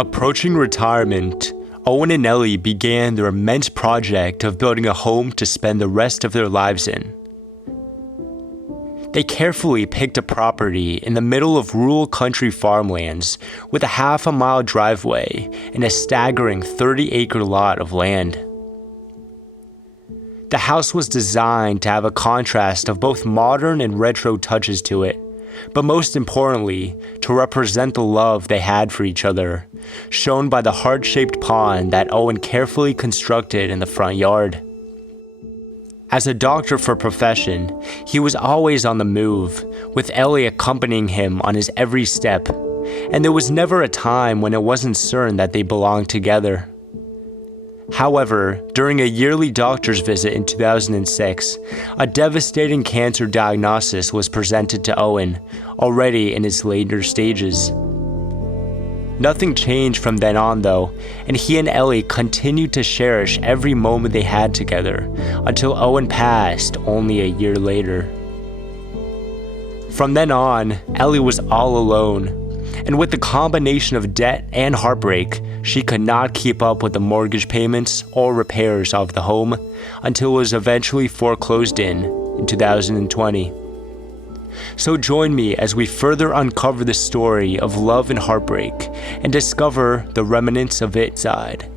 Approaching retirement, Owen and Ellie began their immense project of building a home to spend the rest of their lives in. They carefully picked a property in the middle of rural country farmlands with a half-a-mile driveway and a staggering 30-acre lot of land. The house was designed to have a contrast of both modern and retro touches to it, but most importantly, to represent the love they had for each other, shown by the heart-shaped pond that Owen carefully constructed in the front yard. As a doctor for profession, he was always on the move, with Ellie accompanying him on his every step, and there was never a time when it wasn't certain that they belonged together. However, during a yearly doctor's visit in 2006, a devastating cancer diagnosis was presented to Owen, already in its later stages. Nothing changed from then on though, and he and Ellie continued to cherish every moment they had together, until Owen passed only a year later. From then on, Ellie was all alone, and with the combination of debt and heartbreak, she could not keep up with the mortgage payments or repairs of the home until it was eventually foreclosed in 2020. So join me as we further uncover the story of love and heartbreak and discover the remnants of it inside.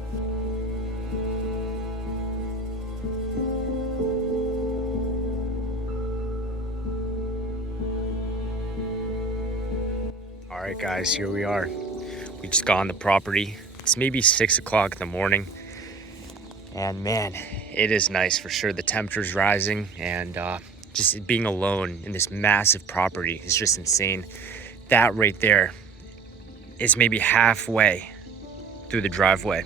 Alright guys, here we are. We just got on the property. It's maybe 6 o'clock in the morning. And man, it is nice for sure. The temperature's rising and just being alone in this massive property is just insane. That right there is maybe halfway through the driveway.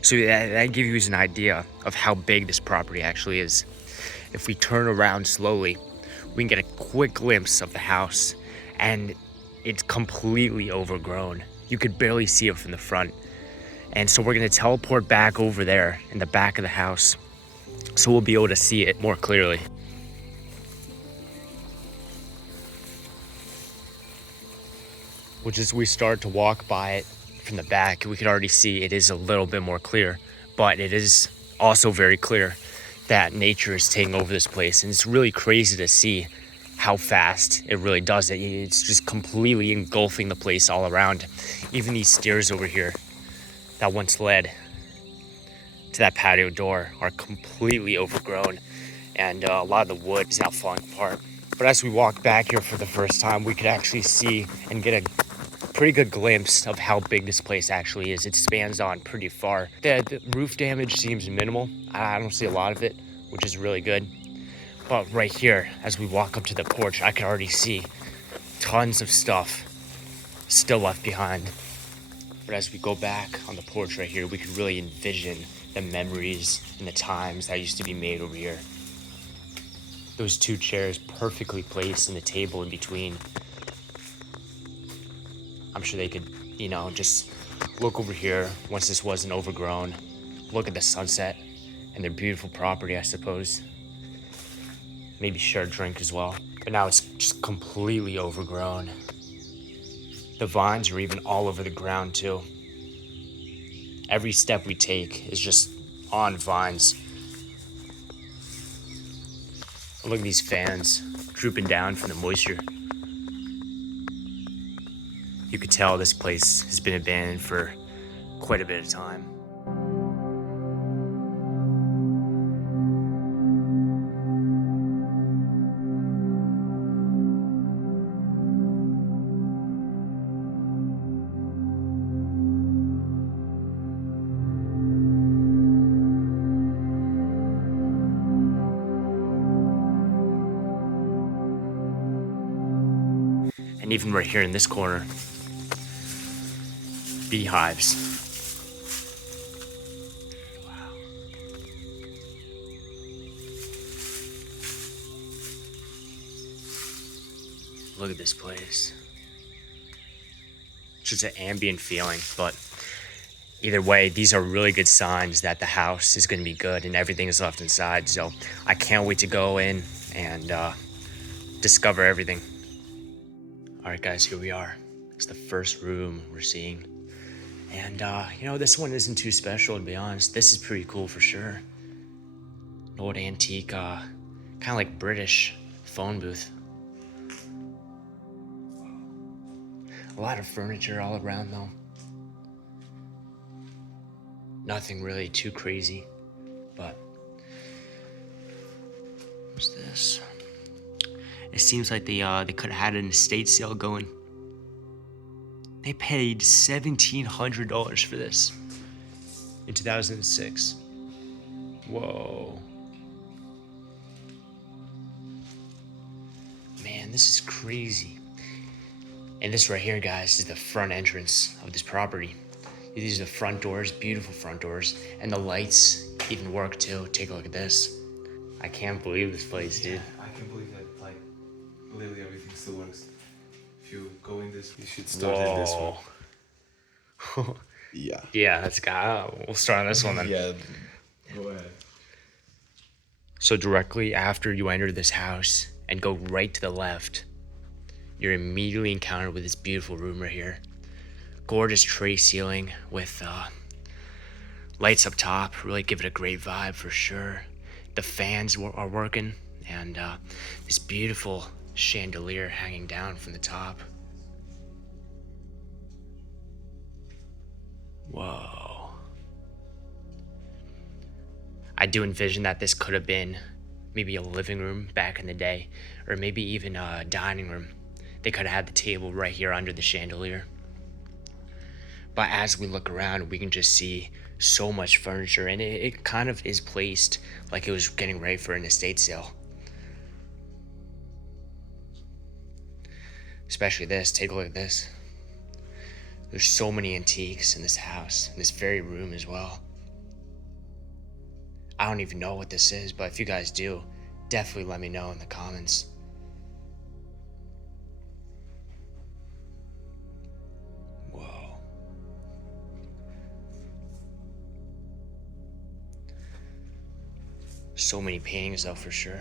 So that gives you an idea of how big this property actually is. If we turn around slowly, we can get a quick glimpse of the house, and it's completely overgrown. You could barely see it from the front. And so we're gonna teleport back over there in the back of the house so we'll be able to see it more clearly. Which as we start to walk by it from the back, we can already see it is a little bit more clear, but it is also very clear that nature is taking over this place. And it's really crazy to see how fast it really does it. It's just completely engulfing the place all around. Even these stairs over here that once led to that patio door are completely overgrown, and a lot of the wood is now falling apart. But as we walk back here for the first time, we could actually see and get a pretty good glimpse of how big this place actually is. It spans on pretty far. The roof damage seems minimal. I don't see a lot of it, which is really good. But right here, as we walk up to the porch, I can already see tons of stuff still left behind. But as we go back on the porch right here, we could really envision the memories and the times that used to be made over here. Those two chairs perfectly placed and the table in between. I'm sure they could, just look over here once this wasn't overgrown, look at the sunset and their beautiful property, I suppose. Maybe share a drink as well. But now it's just completely overgrown. The vines are even all over the ground too. Every step we take is just on vines. Look at these fans drooping down from the moisture. You could tell this place has been abandoned for quite a bit of time. And even right here in this corner, beehives. Wow. Look at this place. Just an ambient feeling, but either way, these are really good signs that the house is going to be good and everything is left inside. So I can't wait to go in and discover everything. All right, guys, here we are. It's the first room we're seeing. And, you know, this one isn't too special, to be honest. This is pretty cool for sure. An old antique, kind of like British phone booth. A lot of furniture all around, though. Nothing really too crazy, but what's this? It seems like they could have had an estate sale going. They paid $1,700 for this in 2006. Whoa. Man, this is crazy. And this right here, guys, is the front entrance of this property. These are the front doors, beautiful front doors, and the lights even work too. Take a look at this. I can't believe this place, dude. I can believe that, like, literally everything still works. If you go in this, you should start in this one. Yeah. Yeah, let's go. We'll start on this one then. Yeah, go ahead. So directly after you enter this house and go right to the left, you're immediately encountered with this beautiful room right here. Gorgeous tray ceiling with lights up top. Really give it a great vibe for sure. The fans are working, and this beautiful chandelier hanging down from the top. Whoa. I do envision that this could have been maybe a living room back in the day, or maybe even a dining room. They could have had the table right here under the chandelier. But as we look around, we can just see so much furniture, and it kind of is placed like it was getting ready for an estate sale. Especially this, take a look at this. There's so many antiques in this house, in this very room as well. I don't even know what this is, but if you guys do, definitely let me know in the comments. Whoa. So many paintings though, for sure.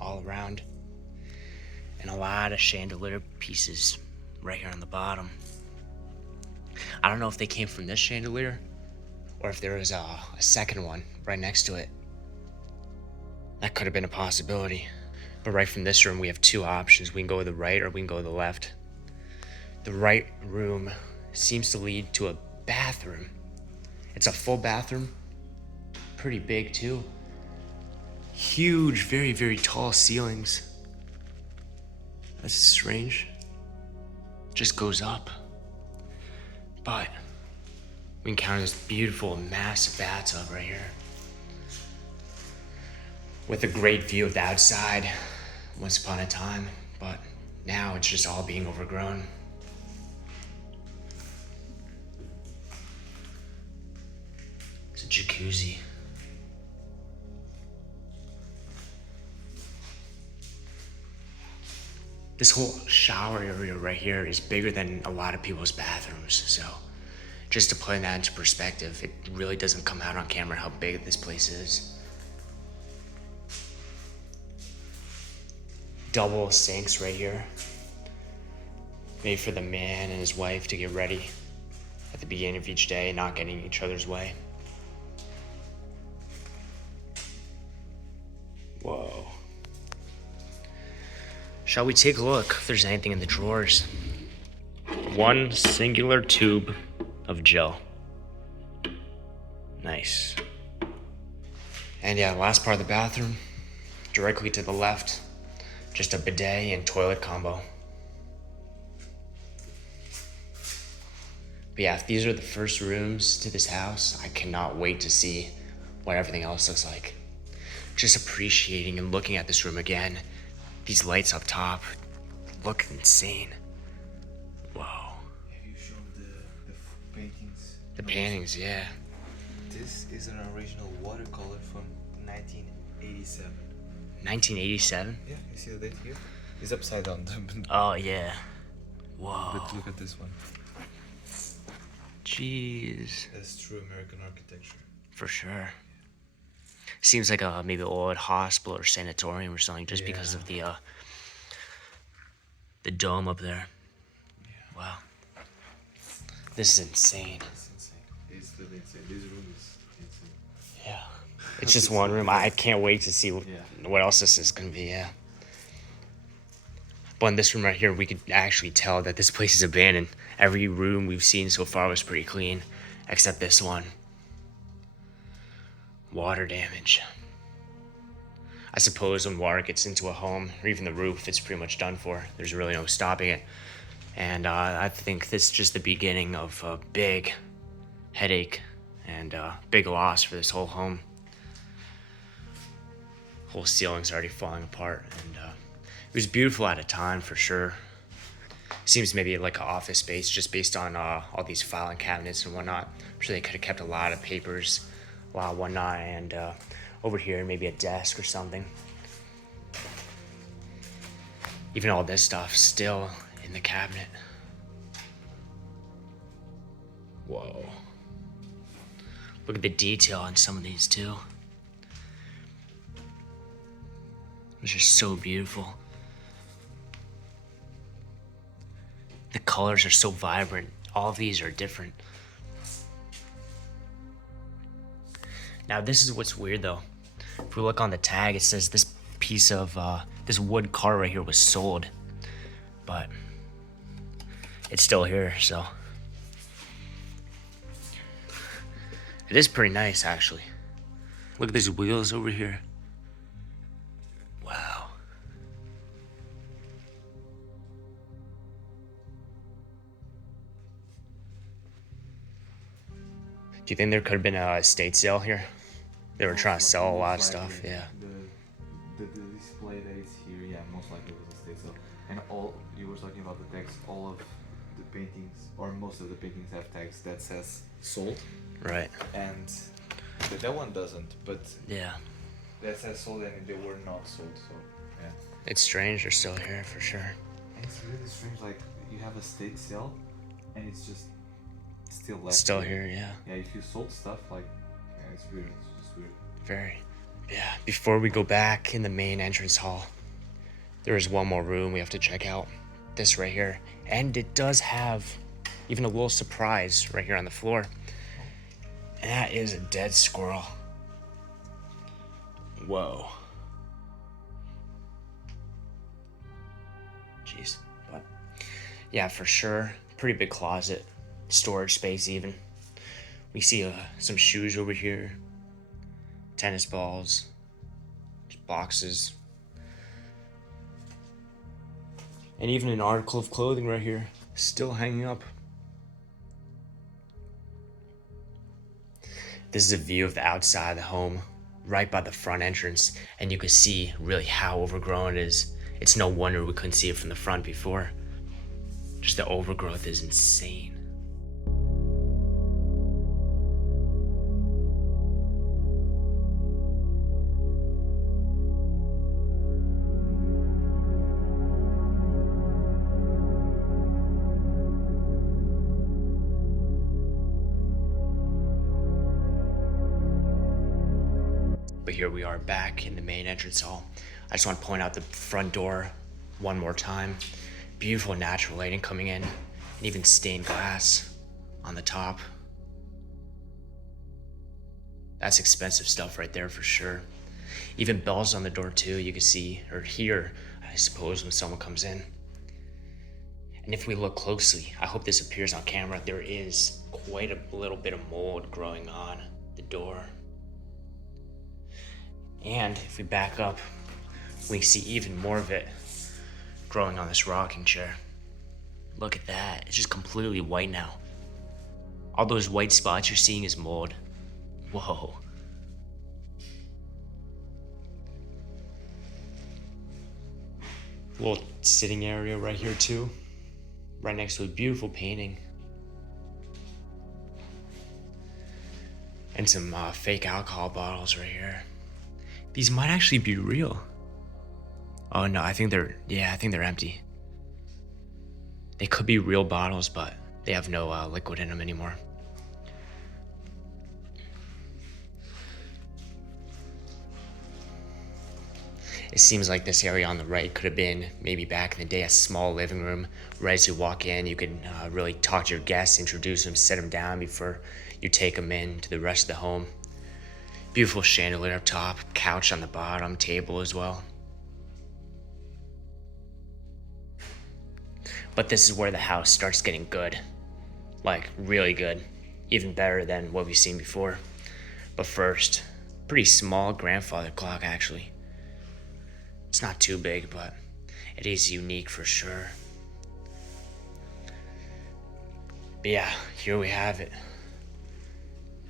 All around. And a lot of chandelier pieces right here on the bottom. I don't know if they came from this chandelier or if there was a second one right next to it. That could have been a possibility. But right from this room, we have two options. We can go to the right or we can go to the left. The right room seems to lead to a bathroom. It's a full bathroom. Pretty big too. Huge, very, very tall ceilings. That's strange. Just goes up. But we encounter this beautiful, massive bathtub right here. With a great view of the outside once upon a time, but now it's just all being overgrown. It's a jacuzzi. This whole shower area right here is bigger than a lot of people's bathrooms, so just to put that into perspective, it really doesn't come out on camera how big this place is. Double sinks right here. Maybe for the man and his wife to get ready at the beginning of each day, not getting in each other's way. Whoa. Shall we take a look if there's anything in the drawers? One singular tube of gel. Nice. And yeah, last part of the bathroom, directly to the left, just a bidet and toilet combo. But yeah, if these are the first rooms to this house, I cannot wait to see what everything else looks like. Just appreciating and looking at this room again. These lights up top look insane. Whoa. Have you shown the paintings? The paintings, yeah. This is an original watercolor from 1987. 1987? Yeah, you see the date here? It's upside down. Oh, yeah. Whoa. But look at this one. Jeez. That's true American architecture. For sure. Seems like a maybe old hospital or sanatorium or something, just because of the dome up there. Yeah. Wow. This is insane. It's insane. It's really insane. This room is insane. Yeah. It's just one room. I can't wait to see what else this is going to be, yeah. But in this room right here, we could actually tell that this place is abandoned. Every room we've seen so far was pretty clean, except this one. Water damage. I suppose when water gets into a home, or even the roof, it's pretty much done for. There's really no stopping it. And I think this is just the beginning of a big headache and big loss for this whole home. Whole ceiling's already falling apart, and it was beautiful at a time for sure. Seems maybe like an office space just based on all these filing cabinets and whatnot. I'm sure they could have kept a lot of papers, a lot of whatnot, and over here maybe a desk or something. Even all this stuff still in the cabinet. Whoa. Look at the detail on some of these too. These are so beautiful. The colors are so vibrant. All of these are different. Now this is what's weird though. If we look on the tag, it says this piece of, this wood car right here was sold. But it's still here, so. It is pretty nice actually. Look at these wheels over here. Wow. Do you think there could have been a estate sale here? They were trying to sell a lot of stuff, yeah. The display that is here, yeah, most likely was a estate sale. And all, you were talking about the text, all of the paintings, or most of the paintings have tags that says sold. Right. And that one doesn't, but yeah, that says sold and they were not sold, so yeah. It's strange they're still here for sure. And it's really strange, like you have a estate sale and it's just still left. Still here, yeah. Yeah, if you sold stuff, like, yeah, it's weird. It's just weird. Very. Yeah, before we go back in the main entrance hall, there is one more room we have to check out. This right here. And it does have even a little surprise right here on the floor. And that is a dead squirrel. Whoa. Jeez. But yeah, for sure. Pretty big closet. Storage space even. We see some shoes over here. Tennis balls. Just boxes. And even an article of clothing right here. Still hanging up. This is a view of the outside of the home, right by the front entrance, and you can see really how overgrown it is. It's no wonder we couldn't see it from the front before. Just the overgrowth is insane. But here we are back in the main entrance hall. I just want to point out the front door one more time. Beautiful natural lighting coming in, and even stained glass on the top. That's expensive stuff right there for sure. Even bells on the door too, you can see or hear, I suppose, when someone comes in. And if we look closely, I hope this appears on camera, there is quite a little bit of mold growing on the door. And if we back up, we see even more of it growing on this rocking chair. Look at that, it's just completely white now. All those white spots you're seeing is mold. Whoa. Little sitting area right here too. Right next to a beautiful painting. And some fake alcohol bottles right here. These might actually be real. Oh no, I think they're empty. They could be real bottles, but they have no liquid in them anymore. It seems like this area on the right could have been, maybe back in the day, a small living room where as you walk in, you could really talk to your guests, introduce them, set them down before you take them in to the rest of the home. Beautiful chandelier up top, couch on the bottom, table as well. But this is where the house starts getting good. Like, really good. Even better than what we've seen before. But first, pretty small grandfather clock actually. It's not too big, but it is unique for sure. But yeah, here we have it.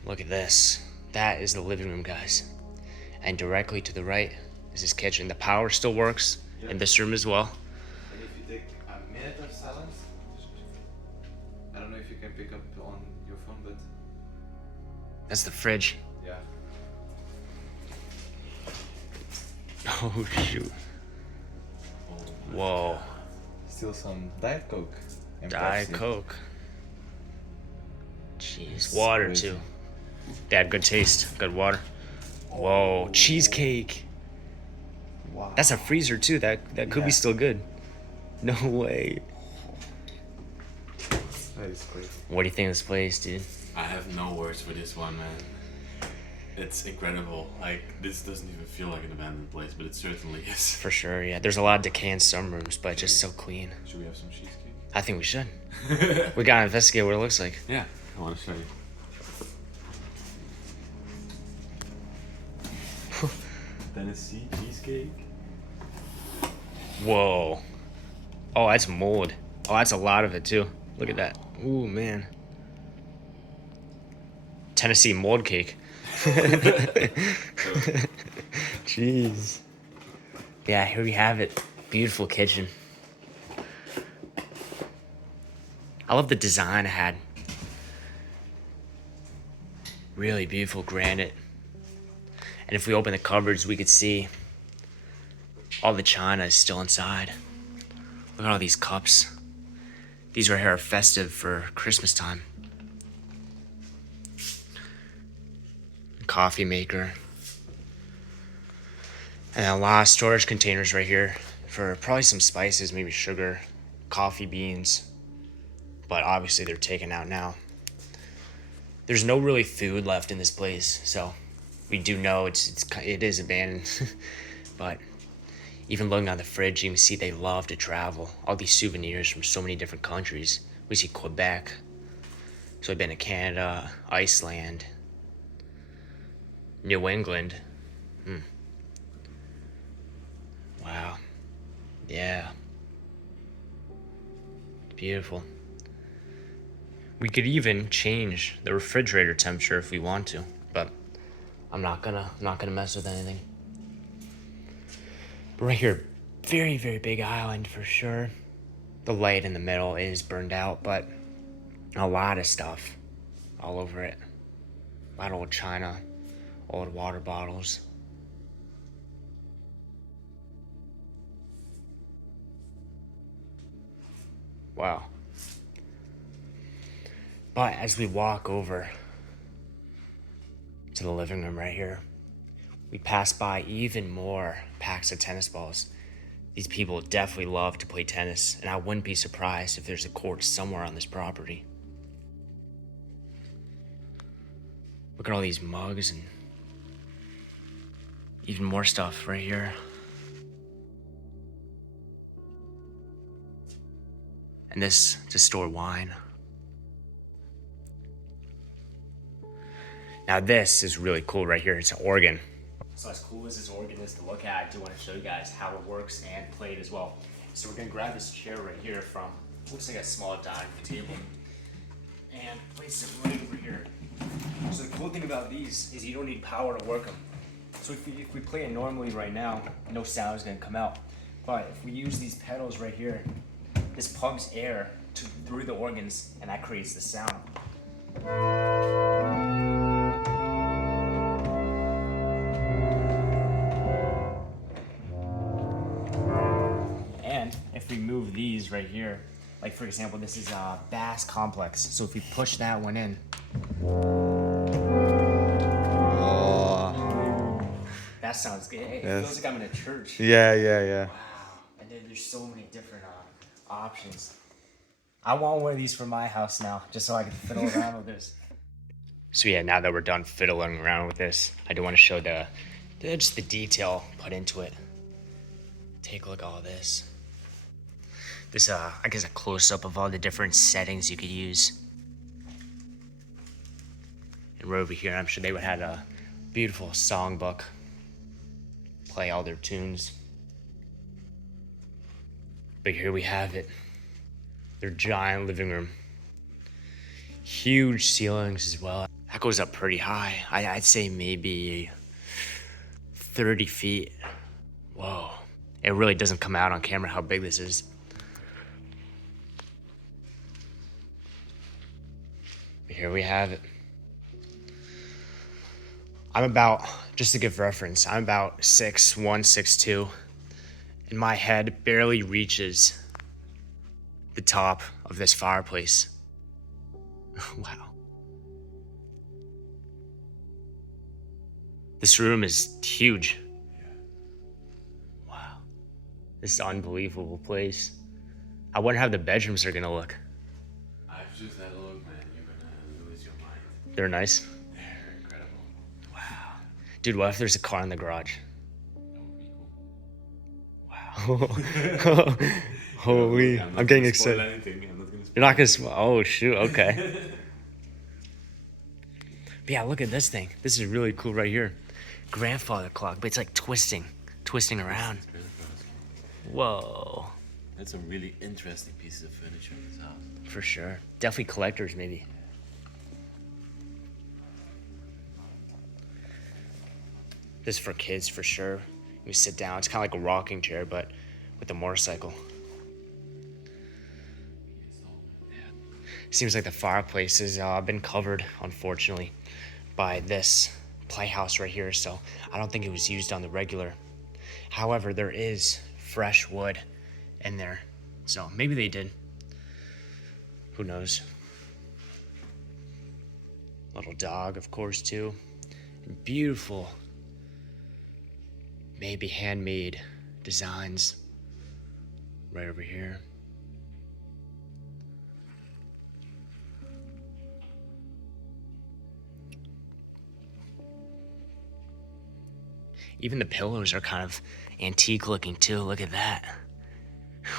Look at this. That is the living room, guys. And directly to the right is his kitchen. The power still works in this room as well. And if you take a minute of silence, I don't know if you can pick up on your phone, but That's the fridge. yeah. Oh shoot. Whoa. Still some Diet Coke. And Diet Pepsi. Coke. Jeez. It's Water crazy. too. They had good taste. Good water. Whoa. Cheesecake. Wow. That's a freezer too. That could Yeah. be still good. No way. That is crazy. What do you think of this place, dude? I have no words for this one, man. It's incredible. Like, this doesn't even feel like an abandoned place, but it certainly is. For sure, yeah. There's a lot of decay in some rooms, but just so clean. Should we have some cheesecake? I think we should. We gotta investigate what it looks like. Yeah, I want to show you. Tennessee cheesecake. Whoa. Oh, that's mold. Oh, that's a lot of it too. Look at that. Ooh, man. Tennessee mold cake. Jeez. Yeah, here we have it. Beautiful kitchen. I love the design it had. Really beautiful granite. And if we open the cupboards, we could see all the china is still inside. Look at all these cups. These right here are festive for Christmas time. Coffee maker. And a lot of storage containers right here for probably some spices, maybe sugar, coffee beans. But obviously they're taken out now. There's no really food left in this place, so we do know it is abandoned. But even looking on the fridge, you can see they love to travel. All these souvenirs from so many different countries. We see Quebec. So I've been to Canada, Iceland, New England. Wow. Yeah. Beautiful. We could even change the refrigerator temperature if we want to, but I'm not gonna mess with anything. But right here, very, very big island for sure. The light in the middle is burned out, but a lot of stuff all over it. A lot of old china, old water bottles. Wow. But as we walk over to the living room right here, we pass by even more packs of tennis balls. These people definitely love to play tennis, and I wouldn't be surprised if there's a court somewhere on this property. Look at all these mugs and even more stuff right here. And this to store wine. Now this is really cool right here. It's an organ. So as cool as this organ is to look at, I do want to show you guys how it works and play it as well. So we're gonna grab this chair right here from, looks like a small dining table, and place it right over here. So the cool thing about these is you don't need power to work them. So if we play it normally right now, no sound is gonna come out. But if we use these pedals right here, this pumps air through the organs, and that creates the sound. And if we move these right here, like for example, this is a bass complex. So if we push that one in, That sounds good. It Yes. feels like I'm in a church. Yeah, yeah, yeah. Wow. And then there's so many different options. I want one of these for my house now, just so I can fiddle around with this. So yeah, now that we're done fiddling around with this, I do want to show just the detail put into it. Take a look at all this. This, I guess a close-up of all the different settings you could use. And right over here, I'm sure they would have a beautiful songbook. Play all their tunes. But here we have it. Their giant living room. Huge ceilings as well. That goes up pretty high. I'd say maybe 30 feet. Whoa. It really doesn't come out on camera how big this is. But here we have it. I'm about, just to give reference, I'm about 6'1", 6'2", and my head barely reaches the top of this fireplace. Wow. This room is huge. Wow. This is an unbelievable place. I wonder how the bedrooms are gonna look. I've just had a look, man. You're gonna lose your mind. They're nice. They're incredible. Wow. Dude, what if there's a car in the garage? That would be cool. Wow. Holy, I'm I'm getting gonna spoil excited. anything. I'm not gonna spoil You're not gonna, oh shoot, okay. But yeah, look at this thing. This is really cool right here. Grandfather clock, but it's like twisting around. Whoa, That's some really interesting pieces of furniture in this house. for sure. Definitely collectors, maybe. This is for kids, for sure. You sit down. It's kind of like a rocking chair, but with a motorcycle. Seems like the fireplace has been covered, unfortunately, by this playhouse right here, so I don't think it was used on the regular. However, there is fresh wood in there, so maybe they did. Who knows? Little dog, of course, too. And beautiful, maybe handmade designs right over here. Even the pillows are kind of antique looking too. Look at that.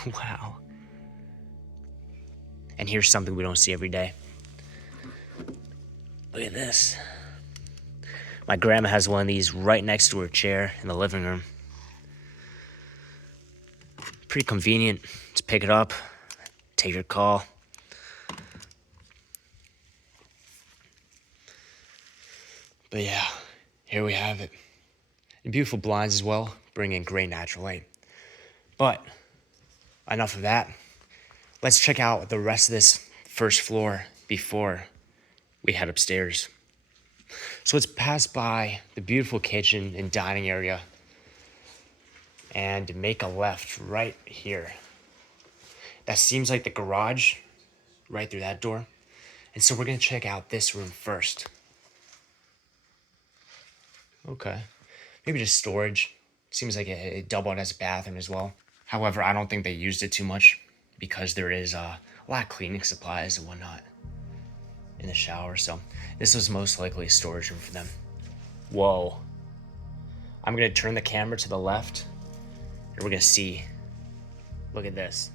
Wow. And here's something we don't see every day. Look at this. My grandma has one of these right next to her chair in the living room. Pretty convenient. Just pick it up, take your call. But yeah, here we have it. And beautiful blinds as well, bring in great natural light. But enough of that. Let's check out the rest of this first floor before we head upstairs. So let's pass by the beautiful kitchen and dining area and make a left right here. That seems like the garage right through that door. And so we're gonna check out this room first. Okay. Maybe just storage. Seems like it doubled as a bathroom as well. However, I don't think they used it too much because there is a lot of cleaning supplies and whatnot in the shower. So this was most likely a storage room for them. Whoa. I'm gonna turn the camera to the left and we're gonna see. Look at this.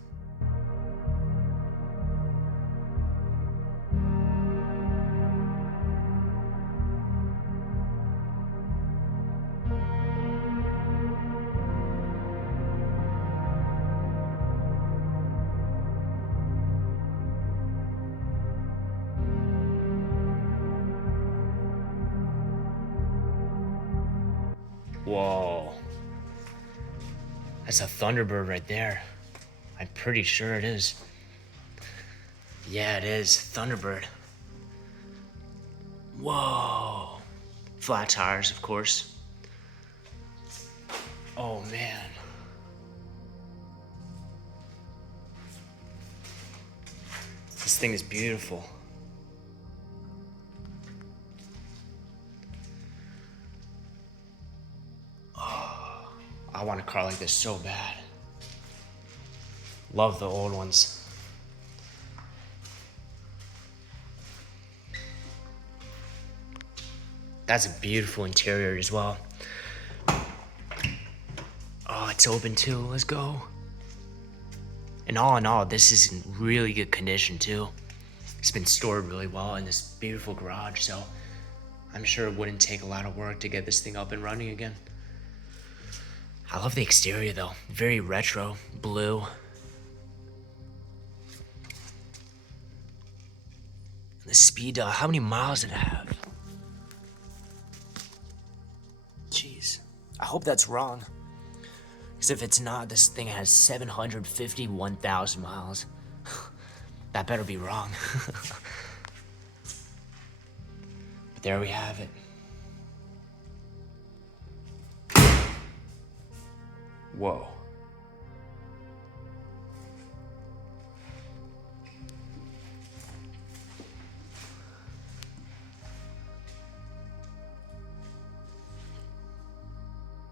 Whoa. That's a Thunderbird right there. I'm pretty sure it is. Yeah, it is. Thunderbird. Whoa. Flat tires, of course. Oh, man. This thing is beautiful. want a car like this so bad. Love the old ones. That's a beautiful interior as well. Oh, it's open too. Let's go. And all in all, this is in really good condition too. It's been stored really well in this beautiful garage, so I'm sure it wouldn't take a lot of work to get this thing up and running again. I love the exterior though. Very retro, blue. The speed, how many miles did it have? Jeez. I hope that's wrong. Because if it's not, this thing has 751,000 miles. That better be wrong. But there we have it. Whoa.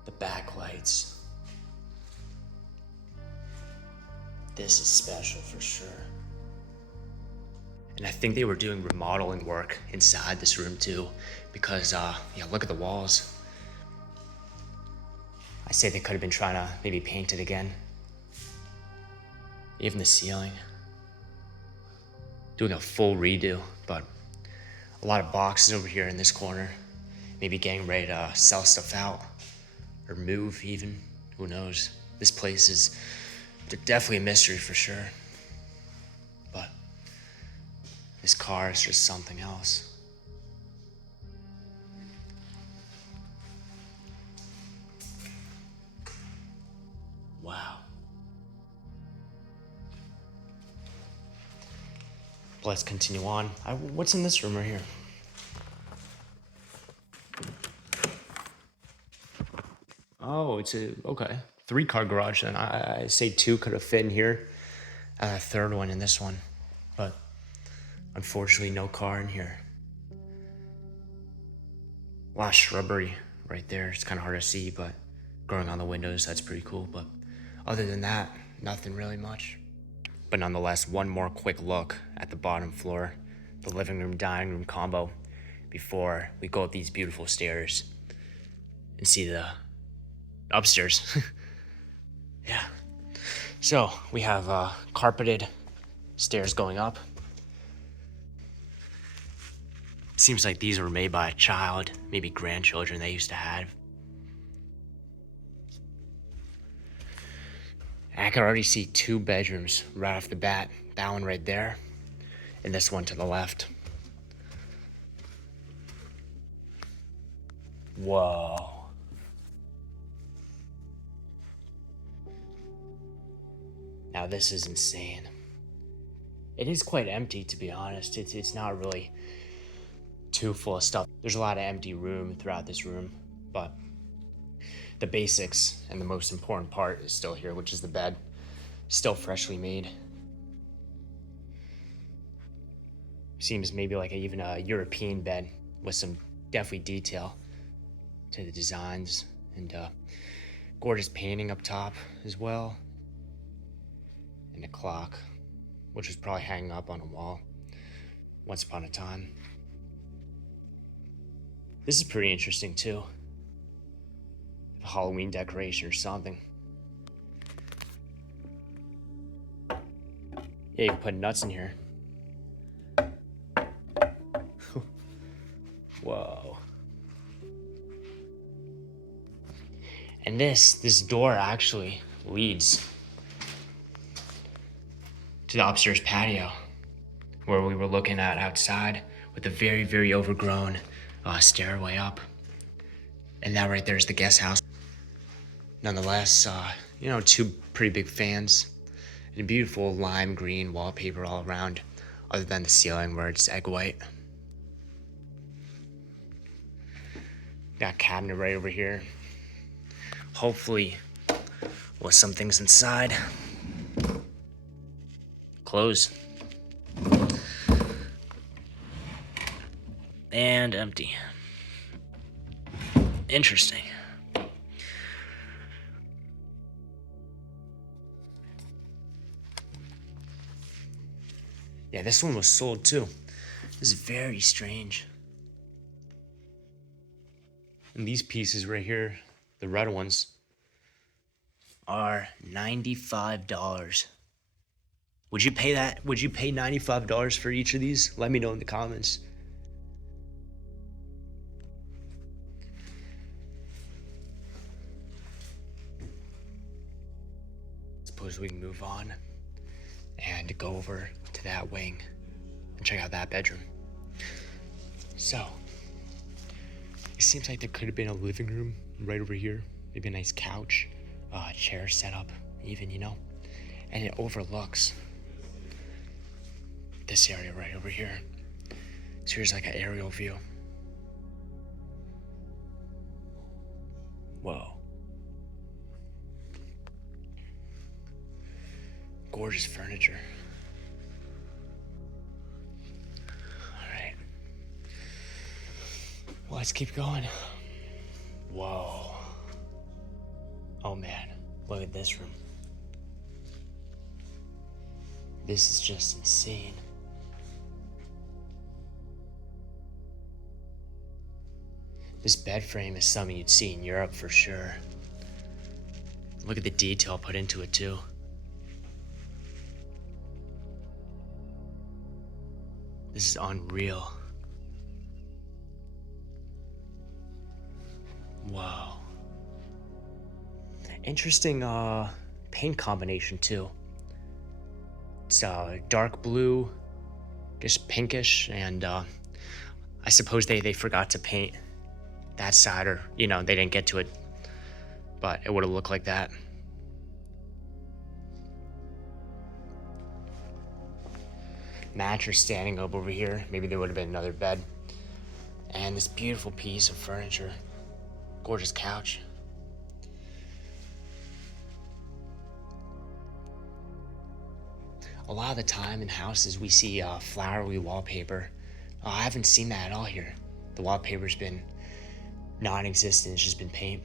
The backlights. This is special for sure. And I think they were doing remodeling work inside this room too, because yeah, look at the walls. I say they could have been trying to maybe paint it again. Even the ceiling. Doing a full redo, but a lot of boxes over here in this corner. Maybe getting ready to sell stuff out or move even, who knows. This place is definitely a mystery for sure. But this car is just something else. Wow. Let's continue on. What's in this room right here? Oh, it's a, okay. 3-car garage then. I say 2 could have fit in here. A third one in this one. But unfortunately, no car in here. A lot of shrubbery right there. It's kind of hard to see, but growing on the windows, that's pretty cool. But other than that, nothing really much. But nonetheless, one more quick look at the bottom floor, the living room, dining room combo, before we go up these beautiful stairs and see the upstairs. Yeah. So we have carpeted stairs going up. Seems like these were made by a child, maybe grandchildren they used to have. I can already see 2 bedrooms right off the bat. That one right there, and this one to the left. Whoa. Now this is insane. It is quite empty, to be honest. It's not really too full of stuff. There's a lot of empty room throughout this room, but the basics and the most important part is still here, which is the bed. Still freshly made. Seems maybe like even a European bed with some definitely detail to the designs, and gorgeous painting up top as well. And a clock, which was probably hanging up on a wall once upon a time. This is pretty interesting too. A Halloween decoration or something. Yeah, you can put nuts in here. Whoa. And this door actually leads to the upstairs patio where we were looking at outside with a very, very overgrown stairway up. And that right there is the guest house. Nonetheless, 2 pretty big fans and beautiful lime green wallpaper all around, other than the ceiling where it's egg white. Got a cabinet right over here. Hopefully with some things inside. Close. And empty. Yeah, this one was sold too. This is very strange. And these pieces right here, the red ones, are $95. Would you pay that? Would you pay $95 for each of these? Let me know in the comments. Suppose we can move on and go over to that wing and check out that bedroom. So, it seems like there could have been a living room right over here. Maybe a nice couch, chair set up even, you know? And it overlooks this area right over here. So here's like an aerial view. Whoa. Gorgeous furniture. All right. Well, let's keep going. Whoa. Oh man, look at this room. This is just insane. This bed frame is something you'd see in Europe for sure. Look at the detail put into it too. This is unreal. Wow. Interesting paint combination too. It's dark blue, just pinkish, and I suppose they forgot to paint that side, or you know, they didn't get to it, but it would have looked like that. Mattress standing up over here. Maybe there would have been another bed. And this beautiful piece of furniture. Gorgeous couch. A lot of the time in houses we see flowery wallpaper. I haven't seen that at all here. The wallpaper's been non-existent, it's just been paint,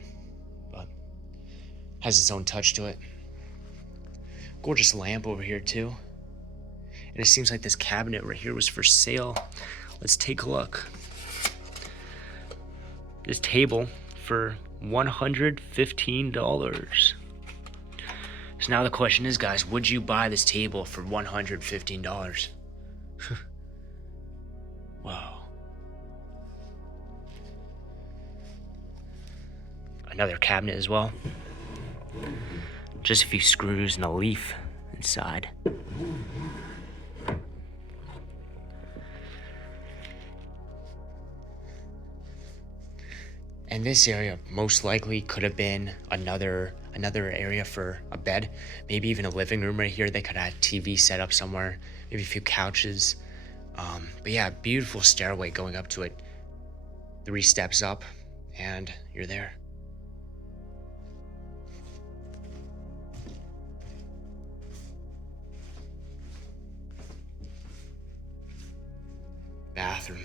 but has its own touch to it. Gorgeous lamp over here too. And it seems like this cabinet right here was for sale. Let's take a look. This table for $115. So now the question is, guys, would you buy this table for $115? Wow. Another cabinet as well. Just a few screws and a leaf inside. And this area most likely could have been another area for a bed, maybe even a living room right here. They could have TV set up somewhere, maybe a few couches. But yeah, beautiful stairway going up to it. 3 steps up and you're there. Bathroom.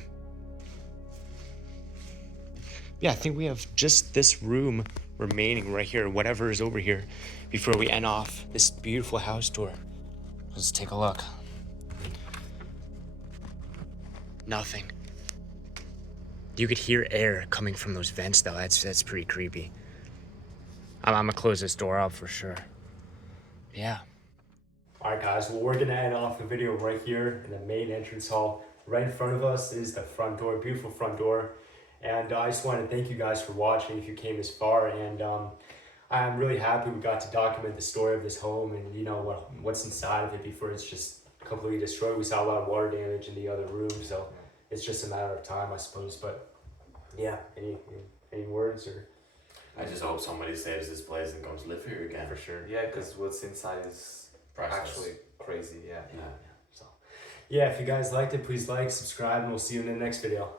Yeah, I think we have just this room remaining right here, whatever is over here, before we end off this beautiful house tour. Let's take a look. Nothing. You could hear air coming from those vents though. That's pretty creepy. I'm gonna close this door up for sure. Yeah. All right, guys, well, we're gonna end off the video right here in the main entrance hall. Right in front of us is the front door, beautiful front door. And I just want to thank you guys for watching if you came this far. And I'm really happy we got to document the story of this home and you know what's inside of it before it's just completely destroyed. We saw a lot of water damage in the other room, so it's just a matter of time, I suppose. But yeah, any words or? I just hope somebody saves this place and comes live here again. For sure. Yeah, because what's inside is Priceless. actually crazy. Yeah. Yeah. So yeah, if you guys liked it, please like, subscribe, and we'll see you in the next video.